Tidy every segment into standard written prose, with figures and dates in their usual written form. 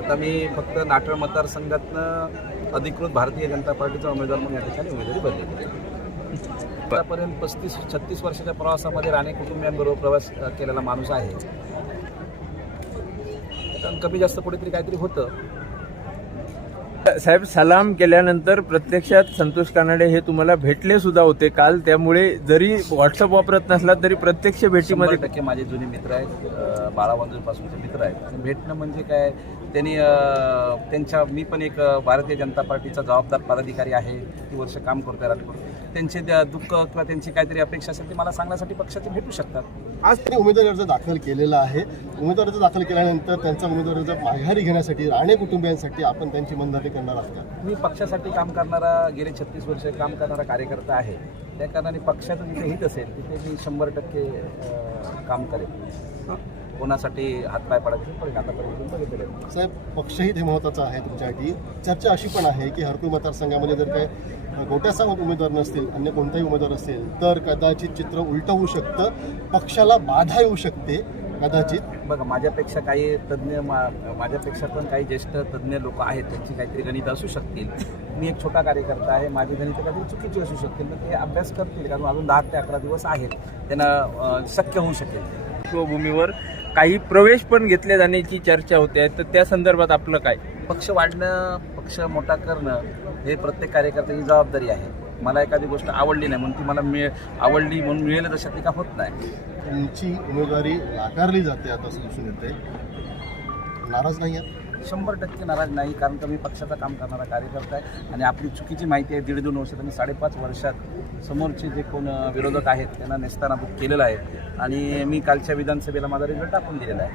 आता मी फक्त नाटळ मतदारसंघातनं अधिकृत भारतीय जनता पार्टीचा उमेदवार म्हणून या ठिकाणी उमेदवारी भरलेली आहे. आतापर्यंत 35-36 वर्षाच्या प्रवासामध्ये राणे कुटुंबियांबरोबर प्रवास केलेला माणूस आहे. कमी जास्त कुठेतरी काहीतरी होतं. साहेब, सलाम केल्यानंतर प्रत्यक्षात संतोष कानडे हे तुम्हाला भेटले सुद्धा होते काल, त्यामुळे जरी व्हॉट्सअप वापरत नसला तरी प्रत्यक्ष भेटीमध्ये 100% माझे जुने मित्र आहेत, बाळावंजूपासूनचे मित्र आहेत. आणि भेटणं म्हणजे काय, त्यांनी मी पण एक भारतीय जनता पार्टीचा जबाबदार पदाधिकारी आहे, किती वर्ष काम करतोय राजकोट. त्यांचे दुःख किंवा त्यांची काहीतरी अपेक्षा असेल ते मला सांगण्यासाठी पक्षाचे भेटू शकतात. आज त्यांनी उमेदवारी अर्ज दाखल केलेला आहे. उमेदवारी अर्ज दाखल केल्यानंतर त्यांचा उमेदवारी अर्ज माघारी घेण्यासाठी राणे कुटुंबियांसाठी आपण त्यांची मनधरणी करणार आहात का? मी पक्षासाठी काम करणारा, गेले 36 वर्ष काम करणारा कार्यकर्ता आहे. त्या कारणाने पक्षाचं जिथे हित असेल तिथे मी 100% काम करेन. कोणासाठी हातपाय पडायचे पण आतापर्यंत बघितलेलं आहे. साहेब, पक्षहित हे महत्त्वाचं आहे तुमच्यासाठी. चर्चा अशी पण आहे की हरकुल मतदारसंघामध्ये जर काय गोट्या सावंत उमेदवार नसतील, अन्य कोणताही उमेदवार असेल तर कदाचित चित्र उलटं होऊ शकतं, पक्षाला बाधा येऊ शकते कदाचित. बघा, माझ्यापेक्षा काही तज्ज्ञ माझ्यापेक्षा पण काही ज्येष्ठ तज्ज्ञ लोक आहेत, त्यांची काहीतरी गणित असू शकतील. मी एक छोटा कार्यकर्ता आहे, माझी गणितं काहीतरी चुकीची असू शकतील, तर ते अभ्यास करतील. कारण अजून 10 ते 11 दिवस आहेत, त्यांना शक्य होऊ शकेल. भूमीवर काही प्रवेश पण घेतले जाण्याची चर्चा होते, तर त्या संदर्भात आपलं काय? पक्ष वाढणं, पक्ष मोठा करणं हे प्रत्येक कार्यकर्त्याची जबाबदारी आहे. मला एखादी गोष्ट आवडली नाही म्हणून ती मला आवडली म्हणून मिळेल तशा ती का होत नाही. तुमची उमेदवारी नाकारली जाते आता असं दिसून येते. नाराज नाही आहेत? 100% नाराज नाही, कारण का मी पक्षाचं काम करणारा कार्यकर्ता आहे. आणि आपली चुकीची माहिती आहे, 1.5-2 वर्षात आणि 5.5 वर्षात समोरचे जे कोण विरोधक आहेत त्यांना नेस्तानाबूत केलेलं आहे. आणि मी कालच्या विधानसभेला माझा रिझल्ट टाकून दिलेला आहे.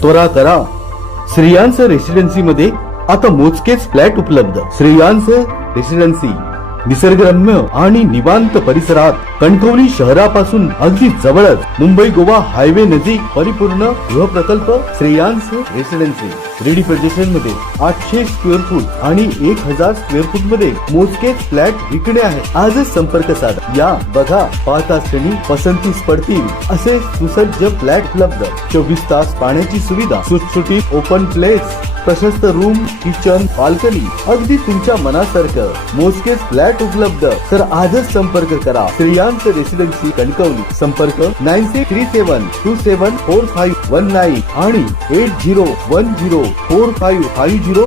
त्वरा करा, श्रेयांस रेसिडेन्सी मध्ये आता मोजकेच फ्लॅट उपलब्ध. श्रेयांस रेसिडेन्सी निसर्गरम्य आणि निवांत परिसरात, कणकवली शहरापासून अगदी जवळच, मुंबई गोवा हायवे नजीक परिपूर्ण गृहप्रकल्प श्रेयांस रेसिडेन्सी. रेडी पोझिशन मध्ये 800 स्क्वेअर फूट आणि 1000 स्क्वेअर फूट मध्ये मोजकेच फ्लॅट विकणे आहे. आजच संपर्क साधा. या बघा, पाहता क्षणी पसंतीस पडतील असे सुसज्ज फ्लॅट उपलब्ध. 24 तास पाण्याची सुविधा, सुटसुटीत ओपन प्लेस, प्रशस्त रूम, किचन, बाल्कनी, अगदी तुमच्या मनासारखं मोजकेच फ्लॅट उपलब्ध. तर आजच संपर्क करा. श्रेयांस रेसिडेन्सी, कणकवली. संपर्क 9637274519 आणि 80104550.